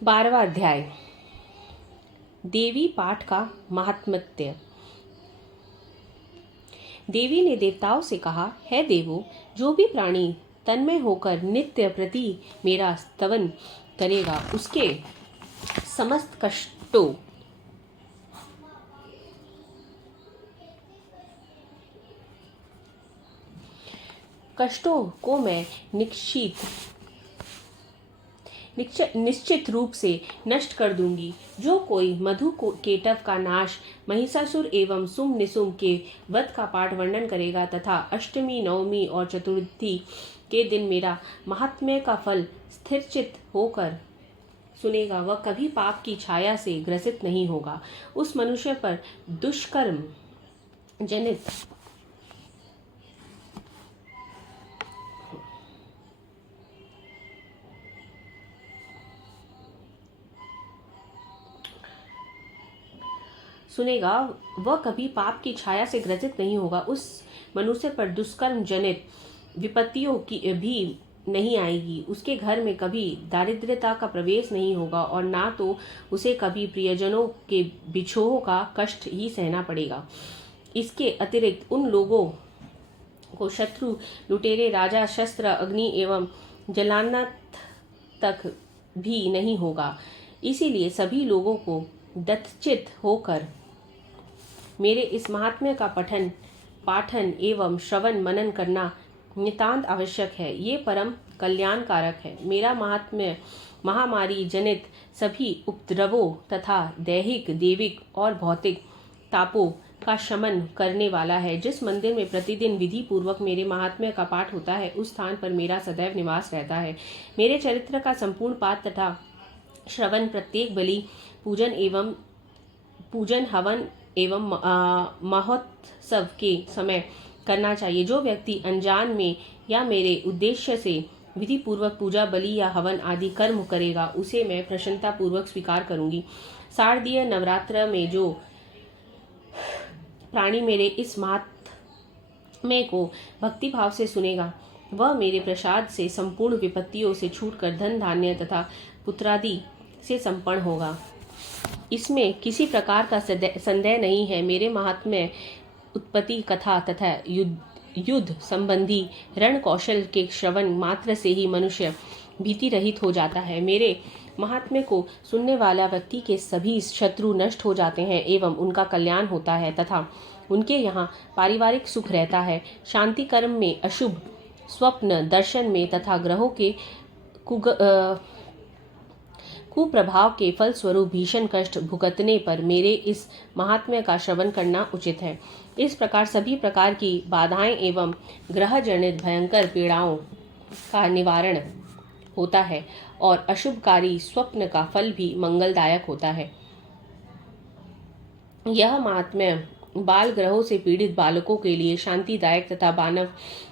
12वां अध्याय। देवी पाठ का महात्म्य। देवी ने देवताओं से कहा, है देवो, जो भी प्राणी तन्मय होकर नित्य प्रति मेरा स्तवन करेगा उसके समस्त कष्टों को मैं निश्चित रूप से नष्ट कर दूंगी। जो कोई मधु केटव का नाश, महिषासुर एवं सुम निसुम के वध का पाठ वर्णन करेगा तथा अष्टमी, नवमी और चतुर्थी के दिन मेरा महात्म्य का फल स्थिरचित होकर सुनेगा, वह कभी पाप की छाया से ग्रसित नहीं होगा। उस मनुष्य पर दुष्कर्म जनित सुनेगा, वह कभी पाप की छाया से ग्रसित नहीं होगा। उस मनुष्य पर दुष्कर्म जनित विपत्तियों की भी नहीं आएगी। उसके घर में कभी दारिद्र्यता का प्रवेश नहीं होगा और ना तो उसे कभी प्रियजनों के बिछोह का कष्ट ही सहना पड़ेगा। इसके अतिरिक्त उन लोगों को शत्रु, लुटेरे, राजा, शस्त्र, अग्नि एवं जलानत तक भी नहीं होगा। इसीलिए सभी लोगों को दत्तचित होकर मेरे इस महात्म्य का पाठन एवं श्रवण मनन करना नितांत आवश्यक है। ये परम कल्याणकारक है। मेरा महात्म्य महामारी जनित सभी उपद्रवों तथा दैहिक, देविक और भौतिक तापों का शमन करने वाला है। जिस मंदिर में प्रतिदिन विधि पूर्वक मेरे महात्म्य का पाठ होता है, उस स्थान पर मेरा सदैव निवास रहता है। मेरे चरित्र का संपूर्ण पाठ तथा श्रवण प्रत्येक बलि पूजन हवन एवं महोत्सव के समय करना चाहिए। जो व्यक्ति अनजान में या मेरे उद्देश्य से विधि पूर्वक पूजा, बलि या हवन आदि कर्म करेगा, उसे मैं प्रसन्नता पूर्वक स्वीकार करूंगी। शारदीय नवरात्र में जो प्राणी मेरे इस महात्म्य को भक्ति भाव से सुनेगा, वह मेरे प्रसाद से संपूर्ण विपत्तियों से छूटकर धन, धान्य तथा पुत्रादि से संपन्न होगा। इसमें किसी प्रकार का संदेह नहीं है। मेरे महात्म्य, उत्पत्ति कथा तथा युद्ध संबंधी रण कौशल के श्रवण मात्र से ही मनुष्य भीति रहित हो जाता है। मेरे महात्म्य को सुनने वाला व्यक्ति के सभी शत्रु नष्ट हो जाते हैं एवं उनका कल्याण होता है तथा उनके यहाँ पारिवारिक सुख रहता है। शांति कर्म में, अशुभ स्वप्न दर्शन में तथा ग्रहों के कुप्रभाव के फलस्वरूप भीषण कष्ट भुगतने पर मेरे इस महात्म्य का श्रवण करना उचित है। इस प्रकार सभी प्रकार की बाधाएं एवं ग्रह जनित भयंकर पीड़ाओं का निवारण होता है और अशुभकारी स्वप्न का फल भी मंगलदायक होता है। यह महात्म्य बाल ग्रहों से पीड़ित बालकों के लिए शांतिदायक तथा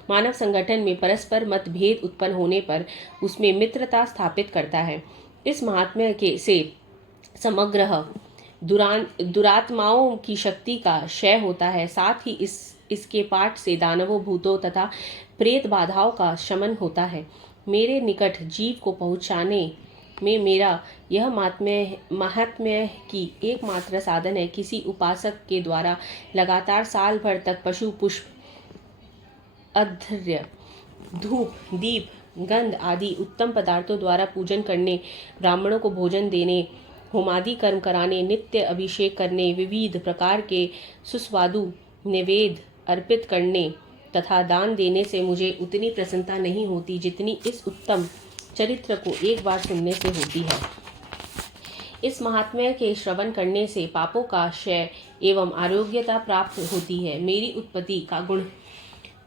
मानव संगठन में परस्पर मतभेद उत्पन्न होने पर उसमें मित्रता स्थापित करता है। इस महात्म्य के से समग्र दुरात्माओं की शक्ति का क्षय होता है। साथ ही इसके पाठ से दानवों, भूतों तथा प्रेत बाधाओं का शमन होता है। मेरे निकट जीव को पहुंचाने में मेरा यह महात्म्य की एकमात्र साधन है। किसी उपासक के द्वारा लगातार साल भर तक पशु, पुष्प, अर्घ्य, धूप, दीप, गंध आदि उत्तम पदार्थों द्वारा पूजन करने, ब्राह्मणों को भोजन देने, होमादि कर्म कराने, नित्य अभिषेक करने, विविध प्रकार के सुस्वादु नैवेद्य अर्पित करने तथा दान देने से मुझे उतनी प्रसन्नता नहीं होती जितनी इस उत्तम चरित्र को एक बार सुनने से होती है। इस महात्म्य के श्रवण करने से पापों का क्षय एवं आरोग्यता प्राप्त होती है। मेरी उत्पत्ति का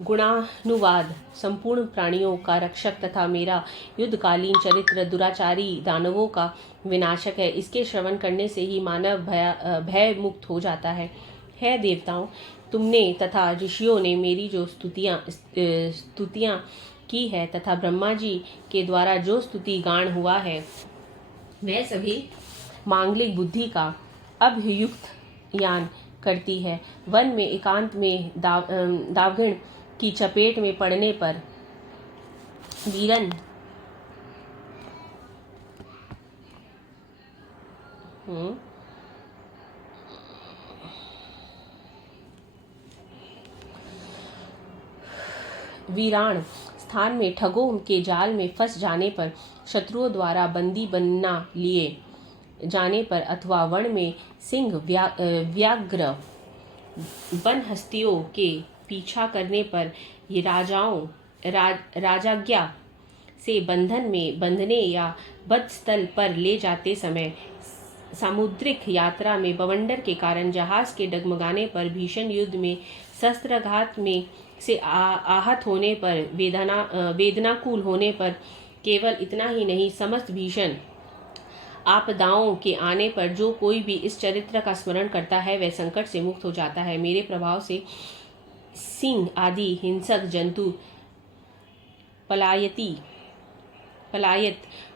गुणानुवाद संपूर्ण प्राणियों का रक्षक तथा मेरा युद्धकालीन चरित्र दुराचारी दानवों का विनाशक है। इसके श्रवण करने से ही मानव भय मुक्त हो जाता है। हे देवताओं, तुमने तथा ऋषियों ने मेरी जो स्तुतियाँ की है तथा ब्रह्मा जी के द्वारा जो स्तुति गान हुआ है, वह सभी मांगलिक बुद्धि का अभयुक्त यान करती है। वन में एकांत में दावगण की चपेट में पड़ने पर वीरन वीराण स्थान में ठगों के जाल में फंस जाने पर, शत्रुओं द्वारा बंदी बना लिए जाने पर, अथवा वन में सिंह व्याघ्र वन हस्तियों के पीछा करने पर, ये राजाज्ञा से बंधन में बंधने या वधस्थल पर ले जाते समय, सामुद्रिक यात्रा में बवंडर के कारण जहाज के डगमगाने पर, भीषण युद्ध में शस्त्राघात में से आहत होने पर, वेदनाकुल होने पर, केवल इतना ही नहीं, समस्त भीषण आपदाओं के आने पर जो कोई भी इस चरित्र का स्मरण करता है वह संकट से मुक्त हो जाता है। मेरे प्रभाव से सिंह आदि हिंसक जंतु पलायत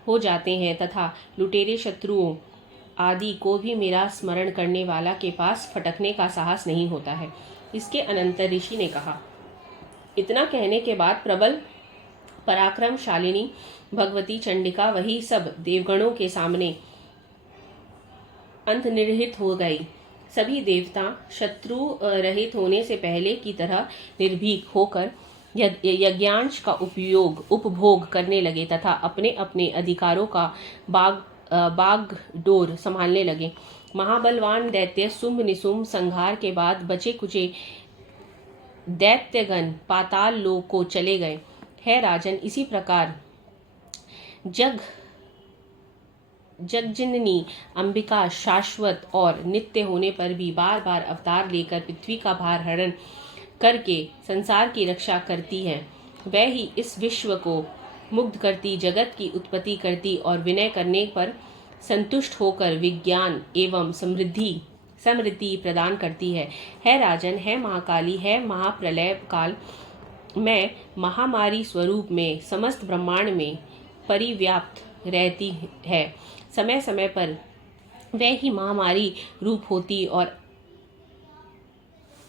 हो जाते हैं तथा लुटेरे शत्रुओं आदि को भी मेरा स्मरण करने वाला के पास फटकने का साहस नहीं होता है। इसके अनंतर ऋषि ने कहा, इतना कहने के बाद प्रबल पराक्रमशालिनी भगवती चंडिका वही सब देवगणों के सामने अंतर्निहित हो गई। सभी देवता शत्रु रहित होने से पहले की तरह निर्भीक होकर यज्ञांश का उपभोग करने लगे तथा अपने अपने अधिकारों का बागडोर संभालने लगे। महाबलवान दैत्य शुंभ निशुंभ संहार के बाद बचे कुचे दैत्यगण पाताल लोक को चले गए। है राजन, इसी प्रकार जगजननी अंबिका शाश्वत और नित्य होने पर भी बार बार अवतार लेकर पृथ्वी का भार हरण करके संसार की रक्षा करती है। वह ही इस विश्व को मुग्ध करती, जगत की उत्पत्ति करती और विनय करने पर संतुष्ट होकर विज्ञान एवं समृद्धि प्रदान करती है। राजन, है महाकाली, है महाप्रलय काल में महामारी स्वरूप में समस्त ब्रह्मांड में परिव्याप्त रहती है। समय समय पर वह ही महामारी रूप होती और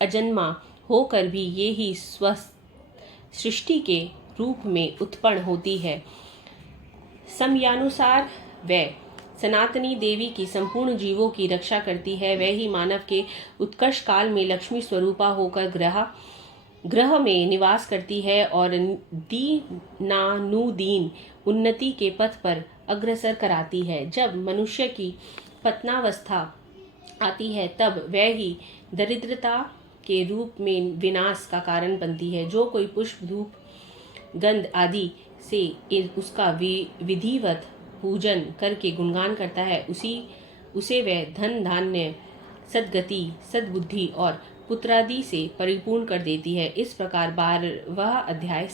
अजन्मा होकर भी ये ही सृष्टि के रूप में उत्पन्न होती है। समयानुसार वह सनातनी देवी की संपूर्ण जीवों की रक्षा करती है। वह ही मानव के उत्कर्ष काल में लक्ष्मी स्वरूपा होकर ग्रह में निवास करती है और दीनानुदीन उन्नति के पथ पर अग्रसर कराती है। जब मनुष्य की पतनावस्था आती है तब वह ही दरिद्रता के रूप में विनाश का कारण बनती है। जो कोई पुष्प धूप गंध आदि से उसका विधिवत पूजन करके गुणगान करता है, उसे वह धन धान्य सद्गति सद्बुद्धि और पुत्रादि से परिपूर्ण कर देती है। इस प्रकार 12वां अध्याय